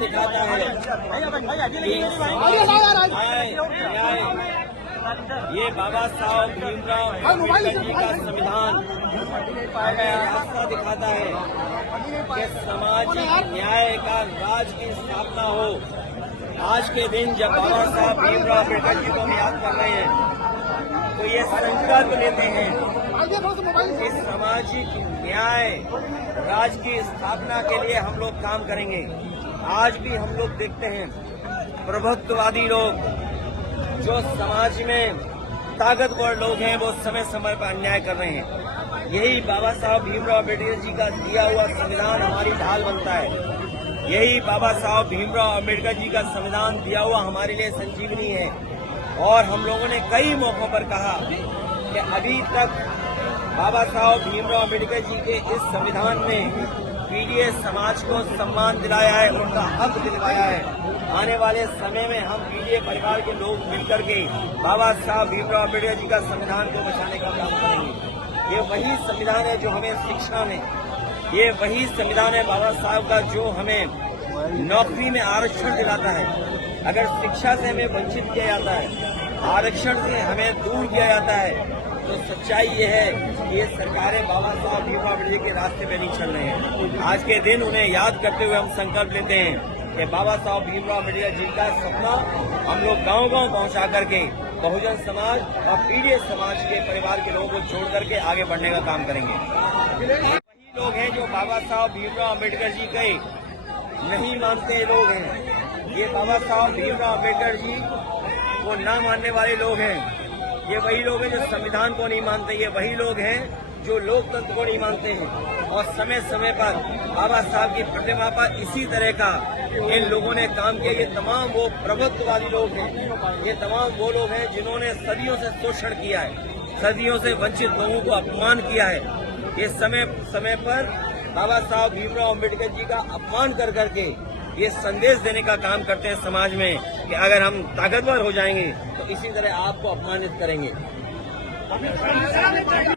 दिखाता है ये बाबा साहब भीमराव अम्बेडकर जी का संविधान हमें रास्ता दिखाता है कि सामाजिक न्याय का राज की स्थापना हो। आज के दिन जब बाबा साहब भीमराव अम्बेडकर जी को हम याद कर रहे हैं तो ये संकल्प लेते हैं कि सामाजिक न्याय राज की स्थापना के लिए हम लोग काम करेंगे। आज भी हम लोग देखते हैं प्रभुत्ववादी लोग जो समाज में ताकतवर लोग हैं वो समय समय पर अन्याय कर रहे हैं। यही बाबा साहब भीमराव अम्बेडकर जी का दिया हुआ संविधान हमारी ढाल बनता है। यही बाबा साहब भीमराव अम्बेडकर जी का संविधान दिया हुआ हमारे लिए संजीवनी है। और हम लोगों ने कई मौकों पर कहा कि अभी तक बाबा साहब भीमराव अम्बेडकर जी के इस संविधान में पीडीएस समाज को सम्मान दिलाया है, उनका हक दिलवाया है। आने वाले समय में हम पीडीए परिवार के लोग मिलकर के बाबा साहब भीमराव अम्बेडकर जी का संविधान को बचाने का काम करेंगे। ये वही संविधान है जो हमें शिक्षा में, ये वही संविधान है बाबा साहब का जो हमें नौकरी में आरक्षण दिलाता है। अगर शिक्षा से हमें वंचित किया जाता है, आरक्षण से हमें दूर किया जाता है, तो सच्चाई ये है कि ये सरकारें बाबा साहब भीमराव अम्बेडकर जी के रास्ते पे नहीं चल रहे हैं। आज के दिन उन्हें याद करते हुए हम संकल्प लेते हैं कि बाबा साहब भीमराव अम्बेडकर जी का सपना हम लोग गांव-गांव पहुंचा करके बहुजन समाज और पीडीएस समाज के परिवार के लोगों को जोड़ करके आगे बढ़ने का काम करेंगे। वही लोग हैं जो बाबा साहब भीमराव अम्बेडकर जी के नहीं मानते लोग हैं। ये बाबा साहब भीमराव अम्बेडकर जी को ना मानने वाले लोग हैं। ये वही लोग हैं जो संविधान को नहीं मानते। ये वही लोग हैं जो लोकतंत्र को नहीं मानते हैं। और समय समय पर बाबा साहब की प्रतिमा पर इसी तरह का इन लोगों ने काम किया। ये तमाम वो प्रभुत्ववादी लोग हैं, ये तमाम वो लोग हैं जिन्होंने सदियों से शोषण किया है, सदियों से वंचित लोगों को अपमान किया है। ये समय समय पर बाबा साहब भीमराव अम्बेडकर जी का अपमान कर करके ये संदेश देने का काम करते हैं समाज में कि अगर हम ताकतवर हो जाएंगे तो इसी तरह आपको अपमानित करेंगे।